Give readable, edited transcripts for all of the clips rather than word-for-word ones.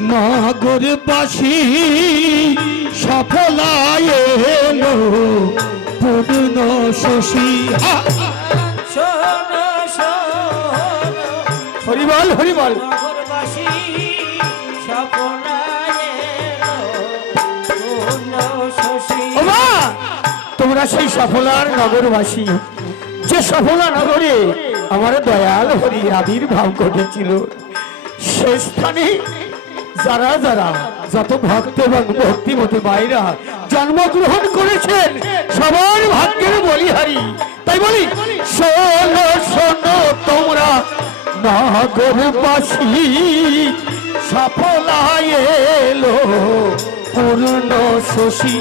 নগরবাসী সফলায় এলো পূর্ণ শশী। হরিবল হরিবল। নগরবাসী সফলায় এলো পূর্ণ শশী। ওমা তোমরা সেই সফলার নগরবাসী, যে সফলা নগরে আমার দয়াল হরি আবির্ভাব ঘটেছিল, সে স্থানে যারা যারা যত ভক্ত এবং ভক্তিমতী মায়েরা জন্মগ্রহণ করেছেন সবার ভাগ্যের বলিহারি। তাই বলি শোনো শোনো তোমরা নগরবাসী সফলায় এলো পূর্ণ শশী।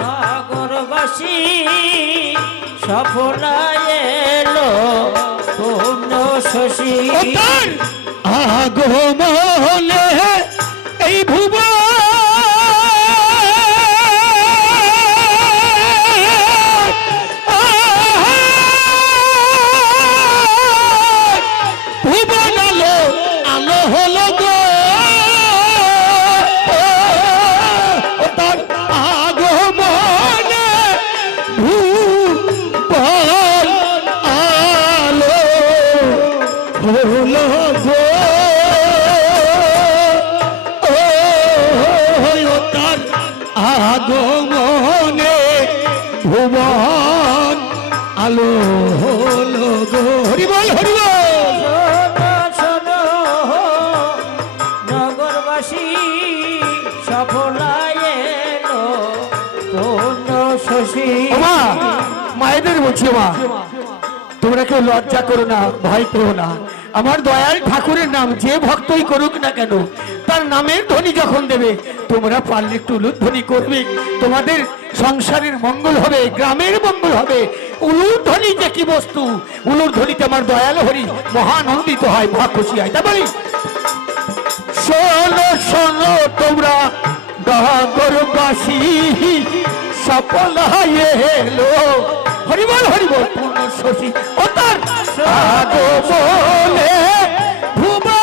নগরবাসী সফলায় এলো পূর্ণ শশী। আগমনে এই ভুবন ভুবন আলো আলো হলো গো, তার আগমনে ভুবন আলো হলো গো, তার আগমনে ভুবন আলো হলো গো। হরিবল হরিবল। নগরবাসী সফলায় এলো পূর্ণ শশী। মা মায়েদের বলছি মা, তোমরা কেউ লজ্জা করো না, ভয় পেও না। আমার দয়াল ঠাকুরের নাম যে ভক্তই করুক না কেন, তার নামের ধ্বনি যখন দেবে তোমরা পারলে একটু উলুধ্বনি করবে, তোমাদের সংসারের মঙ্গল হবে, গ্রামের মঙ্গল হবে। উলুধ্বনি যে কি বস্তু, উলুধ্বনিতে আমার দয়াল হরি মহানন্দিত হয়, মহা খুশি হয়। তা বলি শোনো শোনো তোমরা নগরবাসী সফলায় এলো হরিবল হরিবল পূর্ণ শশী। ও তার আগমনে ভুবন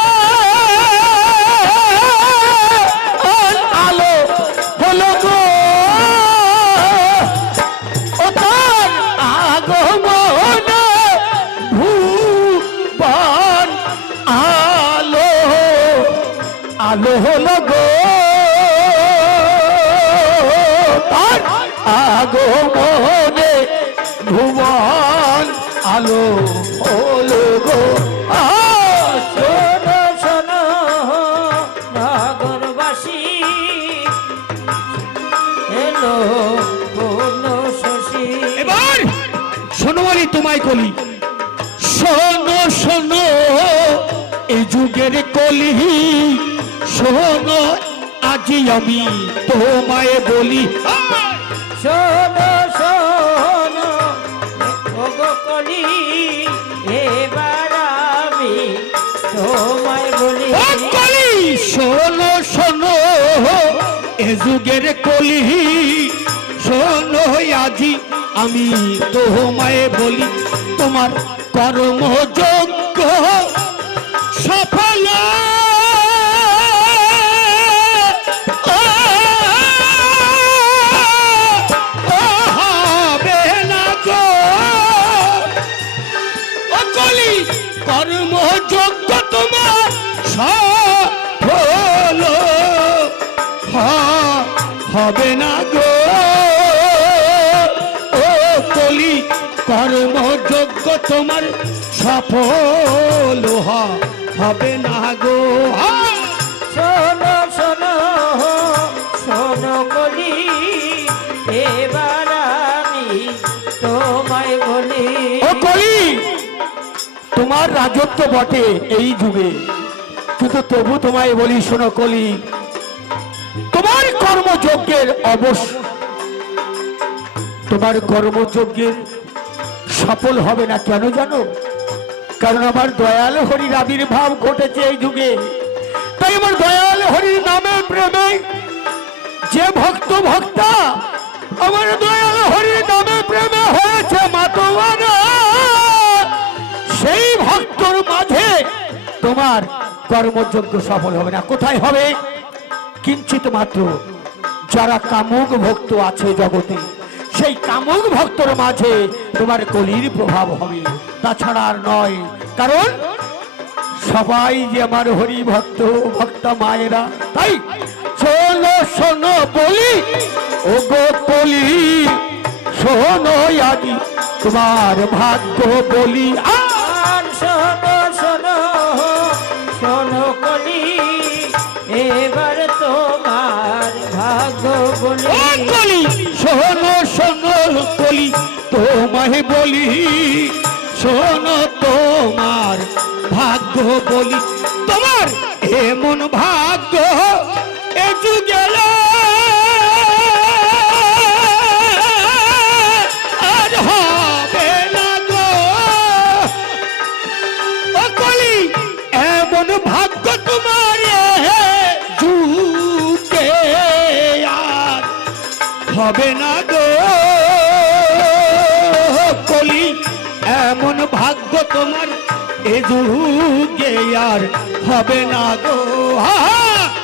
আলো হলো গো, ও তার আগমনে ভুবন আলো আলো হলো গো, তার আগমনে ভুবন আলো হলো গো। শোনো শোনো নগরবাসী এলো পূর্ণ শশী। এবার শোনো বলি তোমায় কলি, শোনো শোনো এই যুগের কলি, শোনো আজি আমি তোমায় বলি। শোনো শোনো ওগো কলি, এবার আমি তোমায় বলি। ও কলি শোনো শোনো এ যুগের কলি, শোনো আজি আমি তোমায় বলি, তোমার কর্মযোগ্য সফল হবে না গো, ও কলি কর্মযোগ্য তোমার সফল হবে না গো, ও কলি কর্মযোগ্য তোমার সফল হবে না গো। শোনো শোনো শোনো কলি, এবার আমি তোমায় বলি। ও কলি তোমার রাজত্ব বটে এই যুগে, কিন্তু তবু তোমায় বলি শোনো কলি, তোমার কর্মযজ্ঞের অবশ্য তোমার কর্মযজ্ঞের সফল হবে না। কেন জানো? কারণ আমার দয়াল হরির আবির্ভাব ঘটেছে এই যুগে। তাই আমার দয়াল হরির নামে প্রেমে যে ভক্ত ভক্তা আমার দয়াল হরির নামে প্রেমে হয়েছে মাতোয়ারা, সেই ভক্তর মাঝে তোমার কর্মযজ্ঞ সফল হবে না। কোথায় হবে? কিঞ্চিত মাত্র যারা কামুক ভক্ত আছে জগতে, সেই কামুক ভক্তর মাঝে তোমার কলির প্রভাব হবে, তাছাড়া আর নয়। কারণ সবাই যে আমার হরি ভক্ত ভক্তা মায়েরা, তাই শোনো শোনো বলি, ও গো কলি শোনো আদি তোমার ভাগ্য বলি। আর শোনো শোনো শোনো কলি, এবার তোমার ভাগ্য বলি। ও কলি শোনো শোনো কলি তোমায় বলি, শোনো তোমার ভাগ্য বলি। তোমার এমন ভাগ্য এ যুগে আর হবে না গো। ও কলি এমন ভাগ্য তোমার এ যুগে আর হবে না গো। কলি এমন ভাগ্য তোমার এ যুগে আর হবে না গো।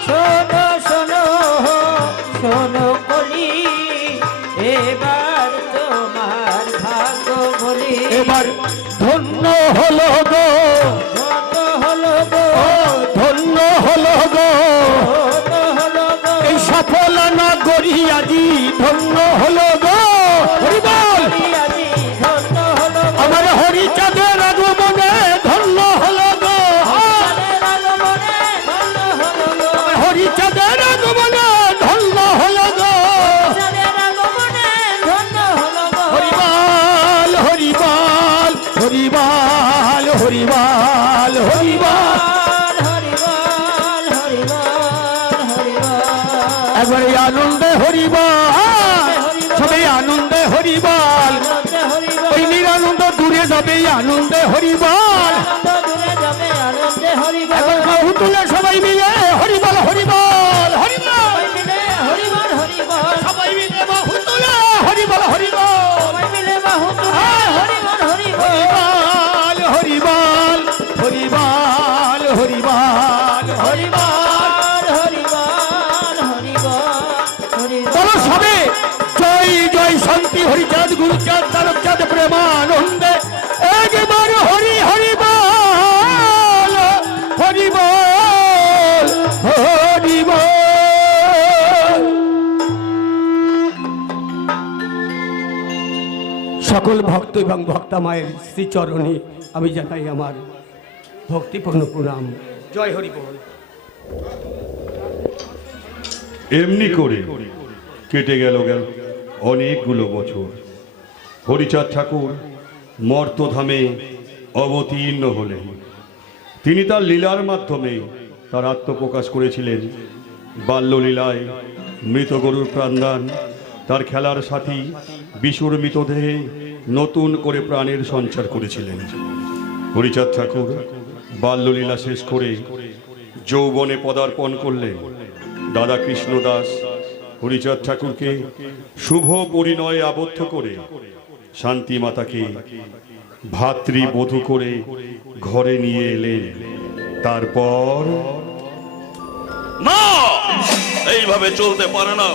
শোনো শোনো শোনো কলি, এবার তোমার ভাগ্য বলি। এবার ধন্য হলো গো, ধন্য হলো গো, ধন্য হলো গো, ধন্য হলো গো, এই সফল নগরী আজি ধন্য হলো গো। হরি বল। আজি ধন্য হলো গো, আমার হরিচাঁদের আগমনে ধন্য হলো গো। চাঁদের আগমনে ধন্য হলো গো, হরিচাঁদের আগমনে ধন্য হলো গো। চাঁদের আগমনে ধন্য হলো গো। হরিবাল হরিবাল হরিবাল হরিবাল হরিবাল। হরিবল হরিবল হরিবল, একবারে আনন্দে হরিবাল, সবাই আনন্দে হরিবাল। আনন্দে হরিবল, ওই নিরানন্দ দূরে যাবে আনন্দে হরিবাল। আনন্দ দূরে যাবে আনন্দে হরিবল। এখন বাহু তুলে সবাই মিলে হরিবল হরিবল হরিবল। সবাই মিলে হরিবল হরিবল, সবাই মিলে বাহু তুলে হরিবল হরিবল। সবাই মিলে বাহু তুলে হরিবল হরিবল। হরিবল হরিবল হরিবল হরিবল হরিবল। হরিবল হরিবল হরিবল হরিবল। বলো সবে জয় জয় শান্তি হরিচাঁদ গুরুচাঁদ তারকচাঁদ প্রেমানন্দে একবার হরি হরিবল হরিবল হরিবল। সকল ভক্ত এবং ভক্তা মায়ের শ্রীচরণে আমি জানাই আমার ভক্তিপূর্ণ প্রণাম। জয় হরি বল। এমনি করে কেটে গেল অনেকগুলো বছর। হরিচাঁদ ঠাকুর মর্তধামে অবতীর্ণ হলেন। তিনি তার লীলার মাধ্যমে তার আত্মপ্রকাশ করেছিলেন। বাল্যলীলায় মৃত গরুর প্রাণদান, তার খেলার সাথী বিশুর মৃতদেহে নতুন করে প্রাণের সঞ্চার করেছিলেন। হরিচাঁদ ঠাকুর বাল্যলীলা শেষ করে যৌবনে পদার্পণ করলেন। দাদা কৃষ্ণ দাস হরিচাঁদ ঠাকুরকে শুভ পরিণয়ে আবদ্ধ করে শান্তি মাতাকে ভাতৃবধূ করে ঘরে নিয়ে এলেন। তারপর না, এইভাবে চলতে পারে না।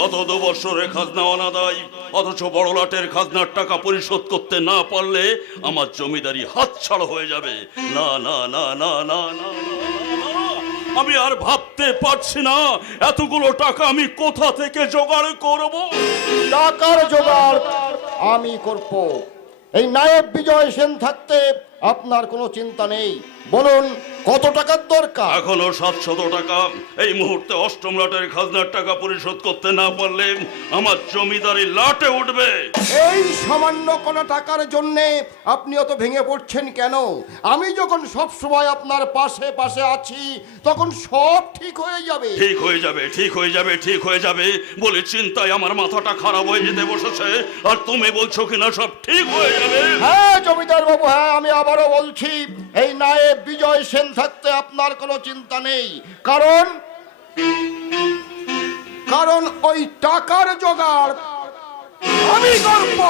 গত 2 বছরের খাজনা অনাদায়, অথচ বড়লাটের খাজনার টাকা পরিশোধ করতে না পারলে আমার জমিদারি হাতছাড়া হয়ে যাবে। না না না না না না, আমি আর ভাবতে পারছি না এতগুলো টাকা আমি কোথা থেকে জোগাড় করব। টাকার জোগাড় আমি করব। এই নায়েব বিজয় সেন থাকতে আপনার কোনো চিন্তা নেই। বলুন কত টাকার দরকার? এখনো 700 টাকা। এই মুহূর্তে অষ্টম লাটের খাজনার টাকা পরিশোধ করতে না পারলে আমার জমিদারি লাটে উঠবে। এই সামান্য কোনো টাকার জন্যে আপনি অত ভেঙে পড়ছেন কেন? আমি যখন সব সময় আপনার পাশে পাশে আছি তখন সব ঠিক হয়ে যাবে। ঠিক হয়ে যাবে, ঠিক হয়ে যাবে, ঠিক হয়ে যাবে বলে চিন্তায় আমার মাথাটা খারাপ হয়ে যেতে বসেছে। আর তুমি বলছো কিনা সব ঠিক হয়ে যাবে? হ্যাঁ জমিদার বাবু, হ্যাঁ আমি আবারও বলছি, এই নায়েব বিজয় সেন থাকতে আপনার কোনো চিন্তা নেই। কারণ ওই টাকার জোগাড় আমি করব।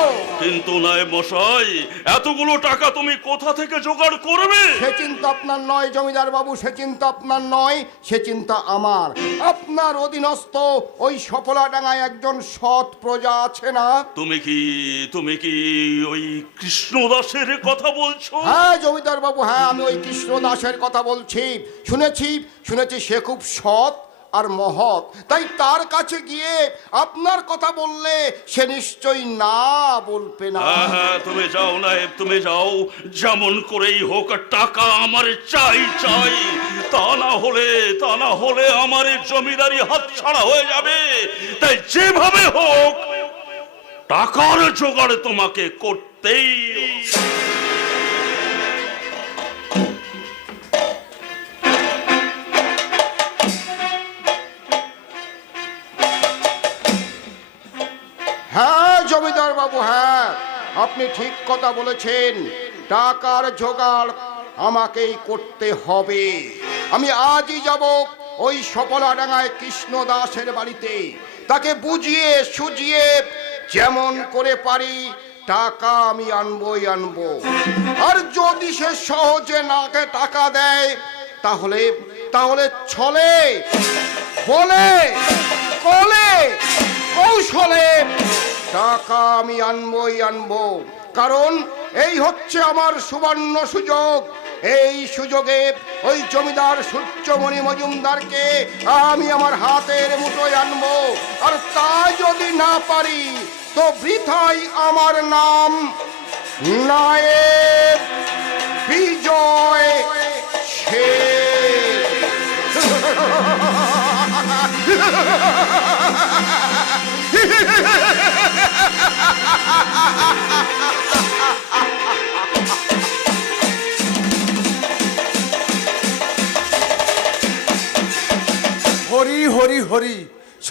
কিন্তু নায়েব মশাই, এতগুলো টাকা তুমি কোথা থেকে জোগাড় করবে? সে চিন্তা আপনার নয় জমিদার বাবু, সে চিন্তা আপনার নয়, সে চিন্তা আমার। আপনার অধীনস্থ ওই সফলাডাঙ্গায় একজন সৎ প্রজা আছে না? তুমি কি ওই কৃষ্ণদাসের কথা বলছো? হ্যাঁ জমিদার বাবু, হ্যাঁ আমি ওই কৃষ্ণ দাসের কথা বলছি। শুনেছি সে খুব সৎ আর মহৎ, তাই তার কাছে গিয়ে আপনার কথা বললে সে নিশ্চয়ই না বলবে না। হ্যাঁ, তুমি যাও নায়েব, তুমি যাও। যেমন করেই হোক টাকা আমার চাই। তা না হলে আমার এই জমিদারি হাতছাড়া হয়ে যাবে। তাই যেভাবে হোক টাকার জোগাড় তোমাকে করতেই। হ্যাঁ জমিদার বাবু, হ্যাঁ আপনি ঠিক কথা বলেছেন। টাকার জোগাড় আমাকেই করতে হবে। আমি আজই যাব ওই সফলাডাঙ্গায় কৃষ্ণ দাসের বাড়িতে। তাকে বুঝিয়ে সুজিয়ে যেমন করে পারি টাকা আমি আনবই আনবো। আর যদি সে সহজে নাকে টাকা দেয় তাহলে ছলে বলে কলে কৌশলে টাকা আমি আনবই আনবো। কারণ এই হচ্ছে আমার সুবর্ণ সুযোগ। এই সুযোগে ওই জমিদার সূর্যমণি মজুমদারকে আমি আমার হাতের মুঠোয় আনবো। আর তা যদি না পারি তো বৃথাই আমার নাম নায়েব বিজয় হরি হরি হরি,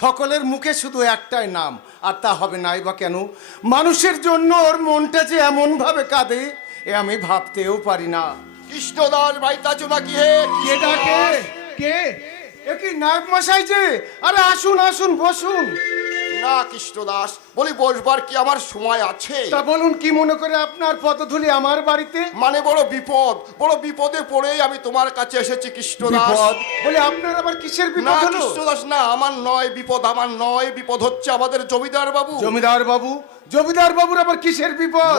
সকলের মুখে শুধু একটাই নাম, আর তা হবে নাই বা কেন? মানুষের জন্য ওর মনটা যে এমন ভাবে কাঁদে এ আমি ভাবতেও পারি না। কৃষ্ণদাস বাড়িতে আছো নাকি? হে কে ডাকে? কে? এ কি নায়ক মশাই যে? আরে আসুন আসুন, বসুন। না কৃষ্ণদাস, বলি বসবার কি আমার সময় আছে? তা বলুন, কি মনে করে আপনার পদধূলি আমার বাড়িতে? মানে বড় বিপদে পড়েই আমি তোমার কাছে এসেছি কৃষ্ণদাস। বিপদ? বলে আপনার আবার কিসের না বিপদ হলো? কৃষ্ণদাস, না আমার নয় বিপদ হচ্ছে আমাদের জমিদার বাবু। জমিদার বাবুর আবার কিসের বিপদ?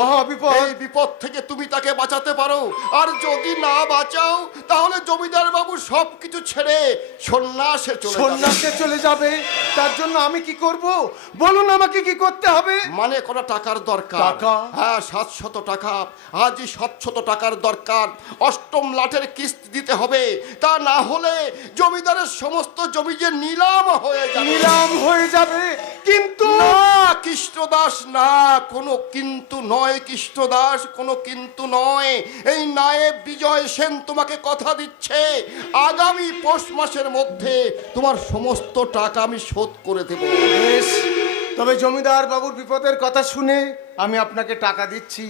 মহাবিপদ। এই বিপদ থেকে তুমি তাকে বাঁচাতে পারো। আর যদি না বাঁচাও তাহলে জমিদার বাবু সবকিছু ছেড়ে সন্ন্যাসে চলে যাবে। তার জন্য আমি কি করব বলুন, আমাকে কি করতে হবে? মানে কোনো টাকার দরকার। টাকা? হ্যাঁ 700 টাকা। আজই 700 টাকার দরকার। অষ্টম লাটের কিস্তি দিতে হবে। তা না হলে জমিদারের সমস্ত জমি যে নিলাম হয়ে যাবে। কিন্তু না কৃষ্ণদাস, না, কোনো কিন্তু নয় কৃষ্ণদাস, কোনো কিন্তু নয়। এই নায়েব বিজয় সেন তোমাকে কথা দিচ্ছে আগামী পৌষ মাসের মধ্যে তোমার সমস্ত টাকা আমি শোধ করে দেব। বেশ, তবে জমিদার বাবুর বিপদের কথা শুনে আমি আপনাকে টাকা দিচ্ছি।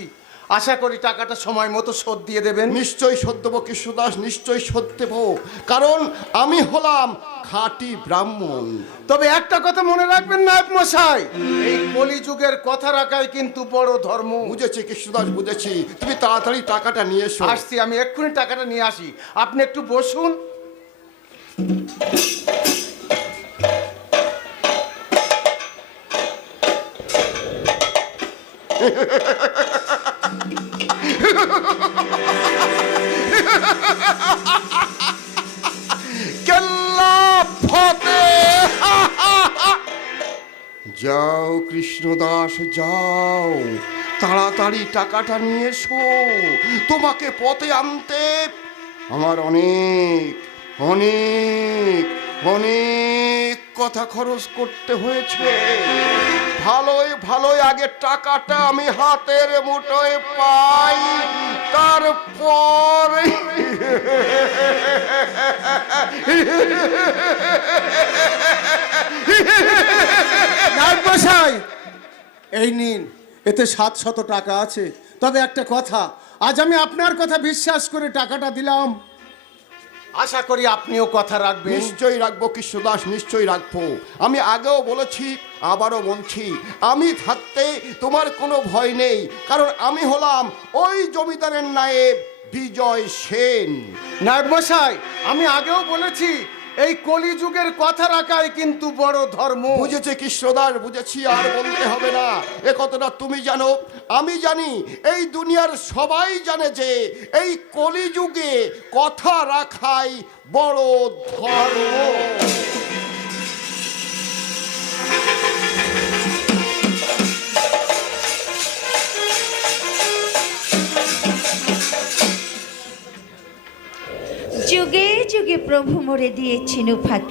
আশা করি টাকাটা সময় মতো শোধ দিয়ে দেবেন। নিশ্চয়ই শোধ দেবো কৃষ্ণদাস, নিশ্চয়ই শোধ দেবো। কারণ আমি হলাম খাঁটি ব্রাহ্মণ। তবে একটা কথা মনে রাখবেন নায়ক মশাই, এই কলিযুগের কথা রাখাই কিন্তু বড় ধর্ম। বুঝেছি কৃষ্ণদাস, বুঝেছি। তুমি তাড়াতাড়ি টাকাটা নিয়ে এসো। আসছি, আমি এক্ষুনি টাকাটা নিয়ে আসি। আপনি একটু বসুন। যাও কৃষ্ণদাস যাও, তাড়াতাড়ি টাকাটা নিয়ে এসো। তোমাকে পথে আনতে আমার অনেক অনেক অনেক কথা খরচ করতে হয়েছে। ভালোই আগে টাকাটা আমি হাতের মুঠোয় পাই, তারপর নায়ক মশাই, এই নিন, এতে 700 টাকা আছে। তবে একটা কথা, আজ আমি আপনার কথা বিশ্বাস করে টাকাটা দিলাম, আশা করি আপনিও কথা রাখবেন। নিশ্চয়ই রাখবো কৃষ্ণদাস, নিশ্চয়ই রাখবো। আমি আগেও বলেছি, আবারও বলছি, আমি থাকতে তোমার কোনো ভয় নেই, কারণ আমি হলাম ওই জমিদারের নায়েব বিজয় সেন। নায়েব মশাই, আমি আগেও বলেছি এই কলিযুগের কথা রাখাই কিন্তু বড় ধর্ম। বুঝেছি কৃষ্ণদাস, বুঝেছি, আর বলতে হবে না। এ কথাটা তুমি জানো, আমি জানি, এই দুনিয়ার সবাই জানে যে এই কলিযুগে কথা রাখাই বড় ধর্ম। যুগে যুগে প্রভু মোরে দিয়েছেন ফাঁকি।